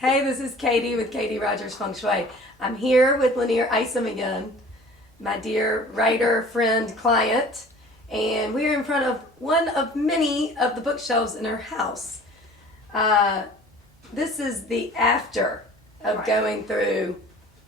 Hey, this is Katie with Katie Rogers Feng Shui. I'm here with Lanier Isom again, my dear writer, friend, client, and we're in front of one of many of the bookshelves in her house. This is the after of going through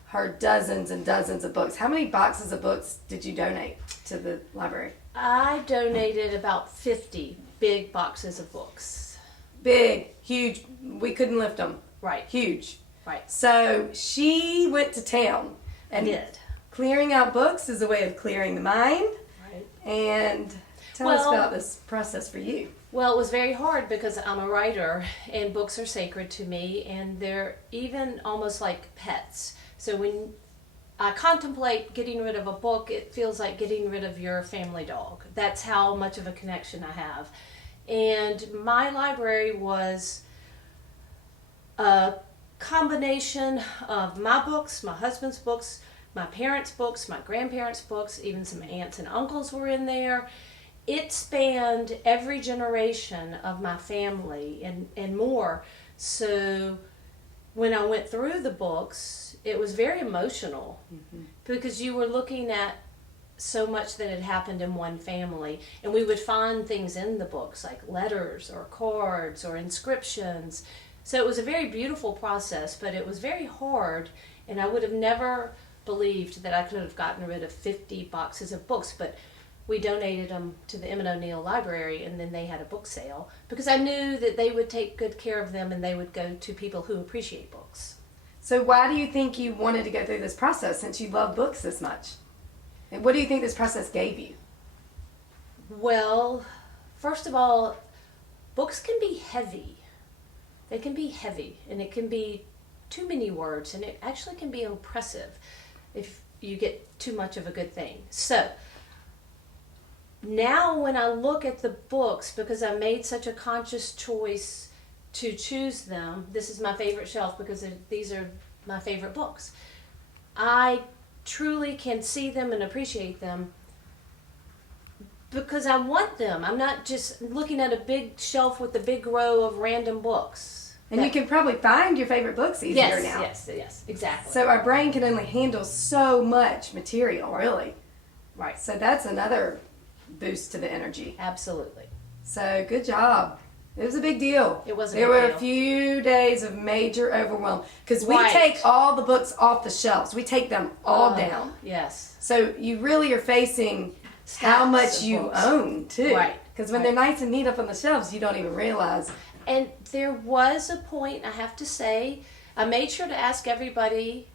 her dozens and dozens of books. How many boxes of books did you donate to the library? I donated about 50 big boxes of books. Big, huge. We couldn't lift them. Right. Huge. Right. So she went to town. And did. Clearing out books is a way of clearing the mind. Right. And tell us about this process for you. Well, it was very hard because I'm a writer and books are sacred to me, and they're even almost like pets. So when I contemplate getting rid of a book, it feels like getting rid of your family dog. That's how much of a connection I have. And my library was a combination of my books, my husband's books, my parents' books, my grandparents' books, even some aunts and uncles were in there. It spanned every generation of my family and more. So when I went through the books, it was very emotional because you were looking at so much that had happened in one family, and we would find things in the books like letters or cards or inscriptions. So it was a very beautiful process, but it was very hard, and I would have never believed that I could have gotten rid of 50 boxes of books, but we donated them to the M. O'Neill Library, and then they had a book sale because I knew that they would take good care of them and they would go to people who appreciate books. So why do you think you wanted to go through this process since you love books this much? And what do you think this process gave you? Well, first of all, books can be heavy. They can be heavy, and it can be too many words, and it actually can be oppressive if you get too much of a good thing. So now when I look at the books, because I made such a conscious choice to choose them, this is my favorite shelf because these are my favorite books. I truly can see them and appreciate them because I want them. I'm not just looking at a big shelf with a big row of random books. And you can probably find your favorite books easier now. Yes, exactly. So our brain can only handle so much material, really. Right. So that's another boost to the energy. Absolutely. So good job. It was a big deal. It was a There big were deal. a few days of major overwhelm because we Right. take all the books off the shelves. We take them all down. Yes. So you really are facing how Stacks much of you books. own too. Right. Because when Right. they're nice and neat up on the shelves, you don't even realize. And there was a point, I have to say, I made sure to ask everybody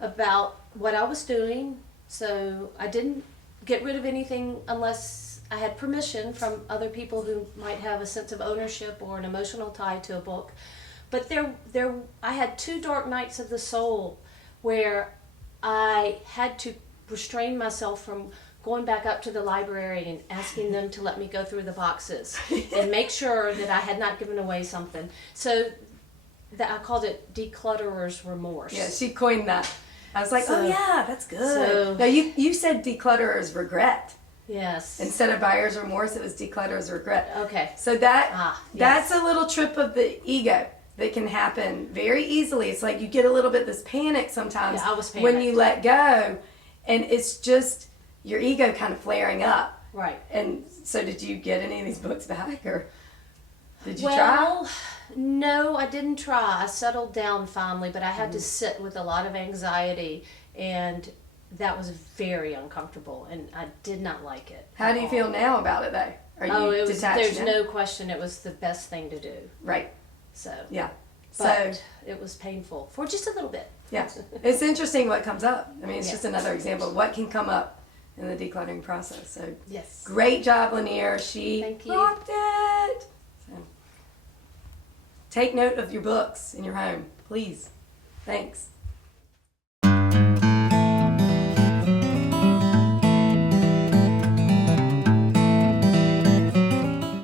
about what I was doing. So I didn't get rid of anything unless I had permission from other people who might have a sense of ownership or an emotional tie to a book. But I had 2 dark nights of the soul where I had to restrain myself from going back up to the library and asking them to let me go through the boxes and make sure that I had not given away something. So I called it declutterer's remorse. Yeah, she coined that. I was like, So- oh yeah, that's good. so- No, you said declutterer's regret. Yes. Instead of buyer's remorse, it was declutterer's regret. Okay. So that's yes. a little trip of the ego that can happen very easily. It's like you get a little bit this panic sometimes Yeah, I was when panicked. you let go, and it's just your ego kind of flaring up. Right. And so did you get any of these books back, or did you try? Well, no, I didn't try. I settled down finally, but I had to sit with a lot of anxiety, and that was very uncomfortable, and I did not like it. How do you feel now about it, though? Are you it was, detached there's now? no question it was the best thing to do. Right. So, Yeah. but So it was painful for just a little bit. yeah, it's interesting what comes up. I mean, it's Yeah. just another example of what can come up in the decluttering process. So Yes. great job, Lanier. She Thank you. rocked it. So, take note of your books in your home, please. Thanks.